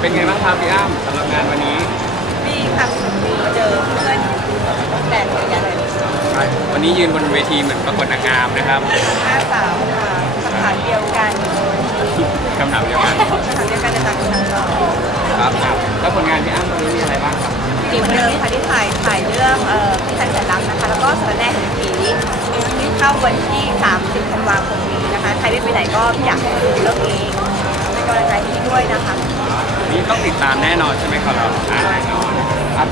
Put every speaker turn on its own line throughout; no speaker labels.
เป็นไงบ้างครับพี่อ้ำสำหรับงานวันนี้
พี่คร่ะเจอเพื่อนแดดเยอะเลย
วันนี้ยืนบนเวทีเหมือนประกวดนางงามนะครับ
หน้าสาวค่ะคำถามเดียวกัน
คำถามเดียวกันคำ
ถามเดียวกันจะต่างกันครัา
ครับแล้วผลงานพี่อ้ำตอนนี้มีอะไรบ้างครับ
เดิมค่ะที่ถ่ายถ่ายเรื่องพี่ชายแสนรักนะคะแล้วก็สารแน่แห่งผีที่เข้าวันที่30ธันวาคมนี้นะคะใครไม่ไปไหนก็อยากดูเรื่องนี้
นแน่นอนใช่ไหมครับเราแน่นอน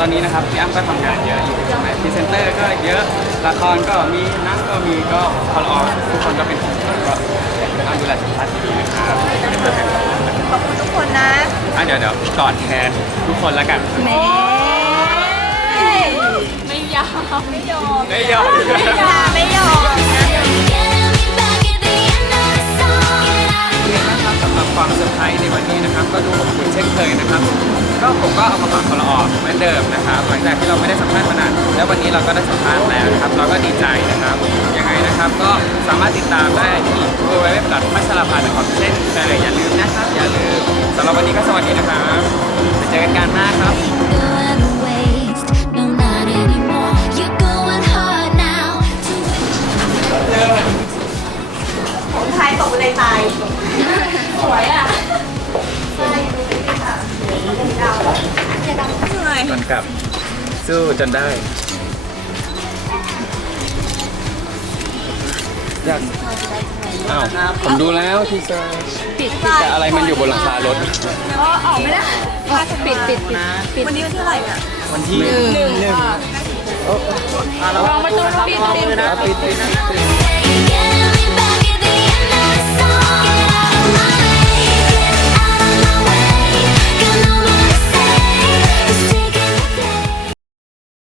ตอนนี้นะครับพี่อ้ําก็ทํางานเยอะอยู่ใช่ไหมพีเซนเตอร์ก็เยอะ ละครก็มี นักก็มีก็คพลอทุกคนก็เป็นคนก็ต้องดูแลสุขภาพดีนะครับ
ขอบคุณทุกคนนะ
อ่ะเดี๋ยวเดี๋ยวก่อนแทนทุกคนแล้วกัน ไม่
ไม่ยอม ไม่ยอม ไม่ยอม
็ผมก็เอามาฝากคนละออกเหมือนเดิมนะครับหลังจากที่เราไม่ได้สัมภาษณ์มานานแล้ววันนี้เราก็ได้สัมภาษณ์แล้วนะครับเราก็ดีใจนะครับยังไงนะครับก็สามารถติดตามได้ที่ www.masalapan.com เช่นเคยอย่าลืมนะครับ อย่าลืมสำหรับวันนี้ก็สวัสดีนะครับไปเจอกันกันหน้าครับ
ครับสู้จนได้อ้าว ผมดูแล้วทีเซอร์ปิด อะไรมันอยู่บนหลังคารถ
อ๋อ ออกไม่ได้จะปิดปิดปิด วันนี้วันที่อะไร่อ่ะ วันที่หนึ่งหนึ่งอ่ะลองไปตรงปิดปิดปิด